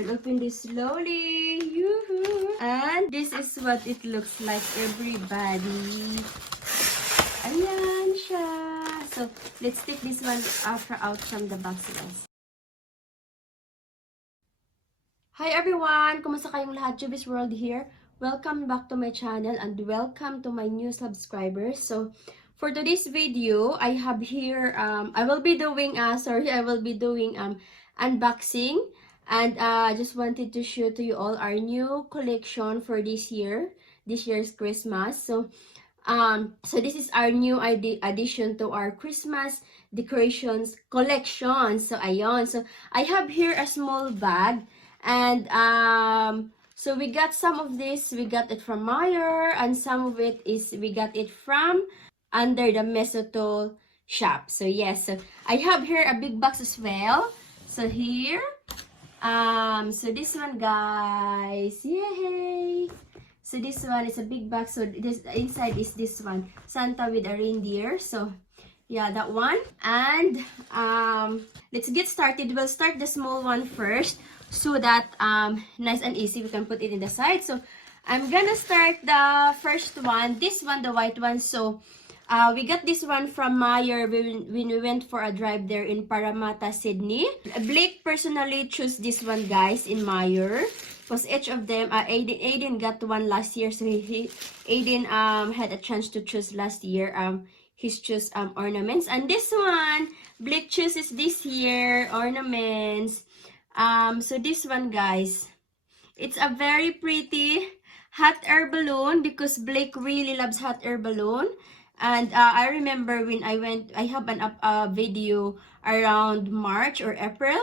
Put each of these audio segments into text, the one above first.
We'll open this slowly. Yoo-hoo. And this is what it looks like, everybody. Ayan siya. So, let's take this one out from the box, guys. Hi everyone! Kumusta kayong lahat? Juvy's World here. Welcome back to my channel and welcome to my new subscribers. So, for today's video, I have here, I will be doing unboxing. And I just wanted to show to you all our new collection for this year's Christmas. So this is our new addition to our Christmas decorations collection. So ayon. So I have here a small bag, and so we got some of this. We got it from Meyer, and some of it is we got it from under the Mesotol shop. So yes, so I have here a big box as well. So here. So this one, guys, yay! So this one is a big box. So this inside is this one, Santa with a reindeer. So yeah, that one. And let's get started. We'll start the small one first, so that nice and easy we can put it in the side. So I'm gonna start the first one. This one, the white one. So we got this one from Meyer when we went for a drive there in Parramatta, Sydney. Blake personally chose this one, guys, in Meyer. Because each of them, Aiden got one last year. So Aiden had a chance to choose last year. He's choose ornaments. And this one, Blake chooses this year, ornaments. So this one, guys, it's a very pretty hot air balloon because Blake really loves hot air balloon. And I remember when I have a video around March or April.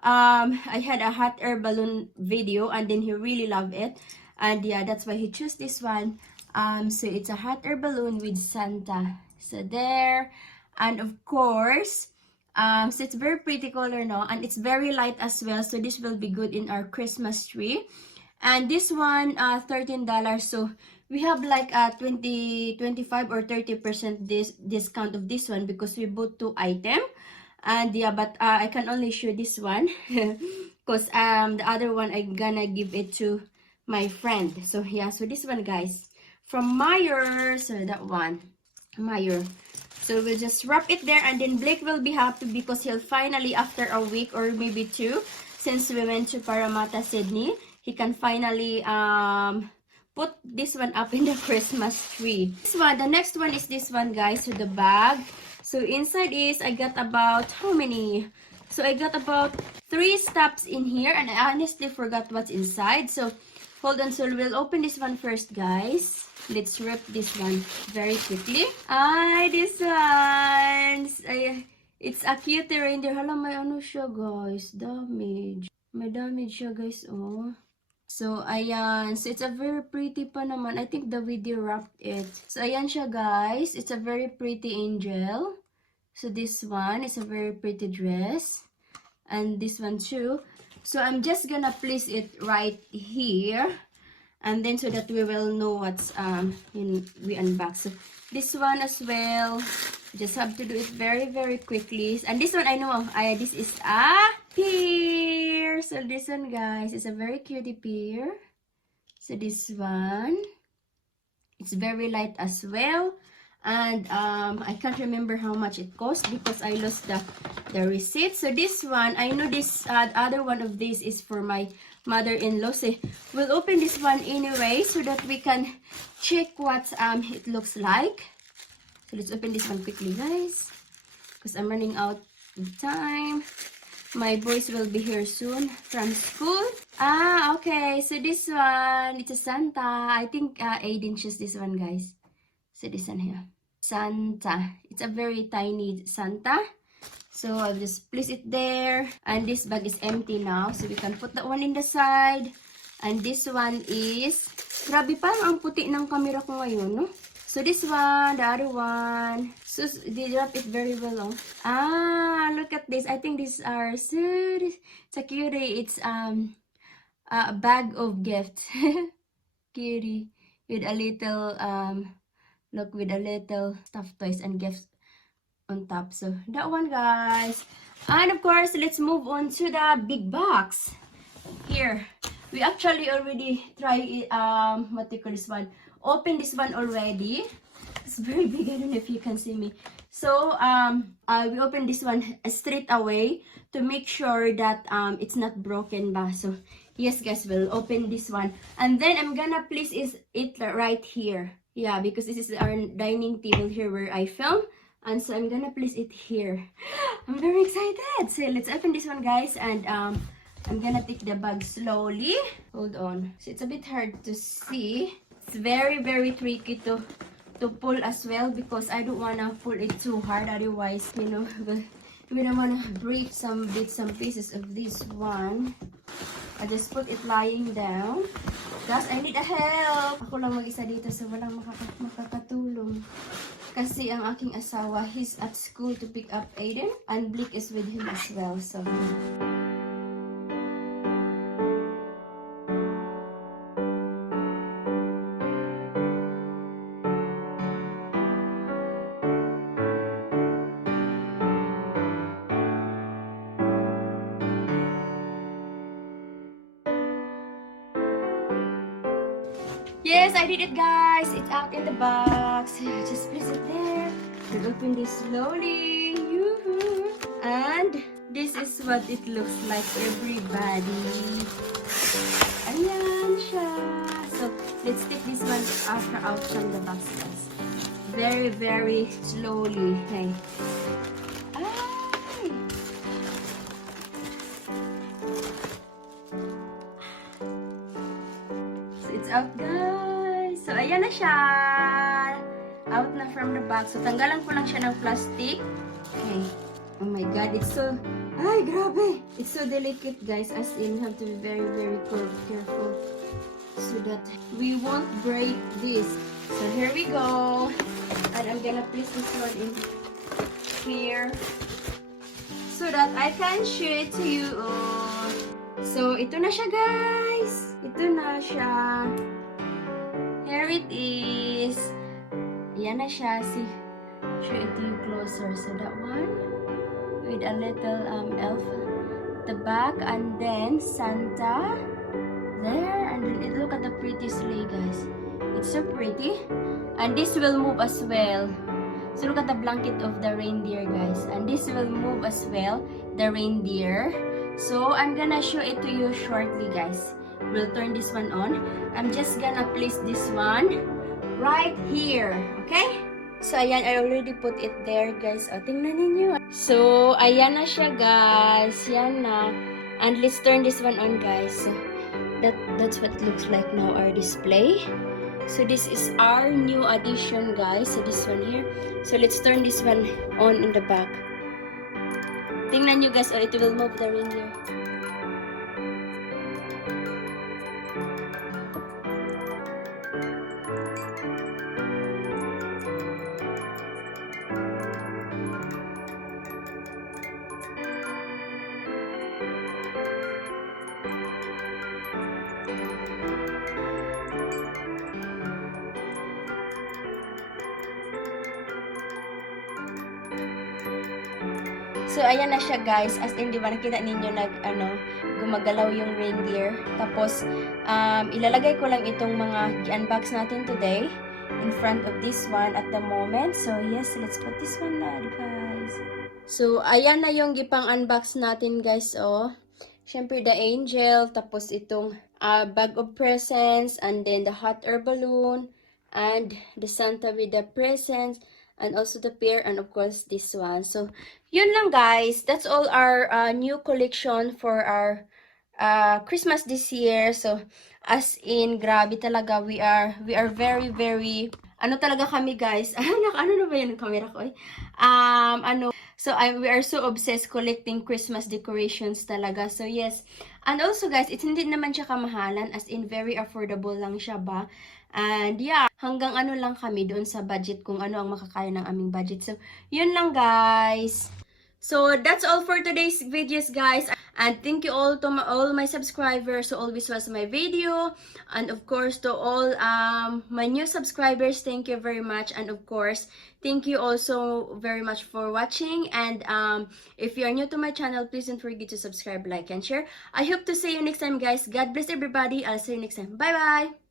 I had a hot air balloon video, and then he really loved it. And yeah, that's why he chose this one. So it's a hot air balloon with Santa. So there. And of course, so it's very pretty color, no? And it's very light as well. So this will be good in our Christmas tree. And this one, $13. So we have like a 25 or 30% discount of this one because we bought 2 items. And yeah, but I can only show this one because the other one I'm gonna give it to my friend. So yeah, so this one, guys, from Meyer. So that one, Meyer. So we'll just wrap it there, and then Blake will be happy because he'll finally, after a week or maybe 2, since we went to Parramatta, Sydney, he can finally put this one up in the Christmas tree. This one, the next one is this one, guys. So the bag. So inside is, I got about, how many? So I got about 3 stops in here, and I honestly forgot what's inside. So hold on, so we'll open this one first, guys. Let's rip this one very quickly. This one. It's a cute reindeer. Hala, may ano siya, guys. Damage. May damage siya, guys, oh. So, ayan. So, it's a very pretty pa naman. I think the video wrapped it. So, ayan siya, guys. It's a very pretty angel. So, this one is a very pretty dress. And this one, too. So, I'm just gonna place it right here. And then, so that we will know what's, we unbox. So, this one as well. Just have to do it very, very quickly. And this one, I know, this is a pear. So this one, guys, is a very cutie pear. So this one, it's very light as well. And I can't remember how much it cost because I lost the receipt. So this one, I know this other one of these is for my mother-in-law. So we'll open this one anyway so that we can check what it looks like. So let's open this one quickly, guys, because I'm running out of time. My boys will be here soon from school. Okay. So this one, it's a Santa. I think Aiden chose this one, guys. So this one here, Santa. It's a very tiny Santa. So I'll just place it there. And this bag is empty now. So we can put that one in the side. And this one is, grabe, parang ang puti ng camera ko ngayon, no? So this one, the other one. So they wrap it very well. Oh. Look at this. I think these are so, it's a cutie. It's a bag of gifts. Cutie with a little look, with a little stuffed toys and gifts on top. So that one, guys. And of course, let's move on to the big box. Here, we actually already try it, what do you call this one? Open this one already. It's very big. I don't know if you can see me. So we open this one straight away to make sure that it's not broken ba. So yes guys, we'll open this one, and then I'm gonna place it right here. Yeah, because this is our dining table here where I film, and so I'm gonna place it here. I'm very excited. So let's open this one guys, and I'm gonna take the bag slowly. Hold on. So it's a bit hard to see. It's very tricky to pull as well, because I don't wanna pull it too hard, otherwise, you know, we don't wanna break some bits, some pieces of this one. I just put it lying down. Guys, I need a help. Ako lang mag-isa dito, so walang makakatulong. Kasi ang aking asawa, he's at school to pick up Aiden, and Blake is with him as well, so yes, I did it guys. It's out in the box. Just place it there. We'll open this slowly. Yoo-hoo. And this is what it looks like, everybody. Ayan siya. So, let's take this one out from the box guys. Very slowly. Hey. Ay! So, it's out guys. So, ayan na siya. Out na from the box. So, tanggalan ko lang siya ng plastic. Okay. Oh my god, it's so... Ay, grabe! It's so delicate, guys. As in, you have to be very careful so that we won't break this. So, here we go. And I'm gonna place this one in here so that I can show it to you. So, ito na siya, guys. Ito na siya. Here it is. Yan na siya. See, show it to you closer. So that one with a little elf at the back, and then Santa there, and then look at the pretty sleigh guys. It's so pretty, and this will move as well. So look at the blanket of the reindeer guys, and this will move as well, the reindeer. So I'm gonna show it to you shortly guys. We'll turn this one on. I'm just gonna place this one right here, okay? So, ayan, I already put it there, guys. O, tingnan ninyo. So, ayan na siya, guys. Yan na. And let's turn this one on, guys. So, that's what it looks like now, our display. So, this is our new addition, guys. So, this one here. So, let's turn this one on in the back. Tingnan nyo, guys. Oh, it will move the reindeer. So, ayan na siya guys. As in, di ba, nakita ninyo gumagalaw yung reindeer. Tapos, ilalagay ko lang itong mga i-unbox natin today in front of this one at the moment. So, yes, let's put this one na, guys. So, ayan na yung gipang-unbox natin, guys, oh. Siyempre, the angel, tapos itong bag of presents, and then the hot air balloon, and the Santa with the presents, and also the pear, and of course this one. So yun lang guys, that's all our new collection for our Christmas this year. So as in, grabe talaga, we are very ano talaga kami guys. Ano na ba yun ang camera ko? So we are so obsessed collecting Christmas decorations talaga. So yes, and also guys, it's hindi naman siya kamahalan, as in very affordable lang siya ba. And yeah, hanggang ano lang kami doon sa budget, kung ano ang makakaya ng aming budget. So, yun lang guys. So, that's all for today's videos guys. And thank you all to all my subscribers who always watch my video, and of course to all my new subscribers, thank you very much. And of course, thank you also very much for watching. And if you are new to my channel, please don't forget to subscribe, like, and share. I hope to see you next time, guys. God bless everybody. I'll see you next time. Bye bye.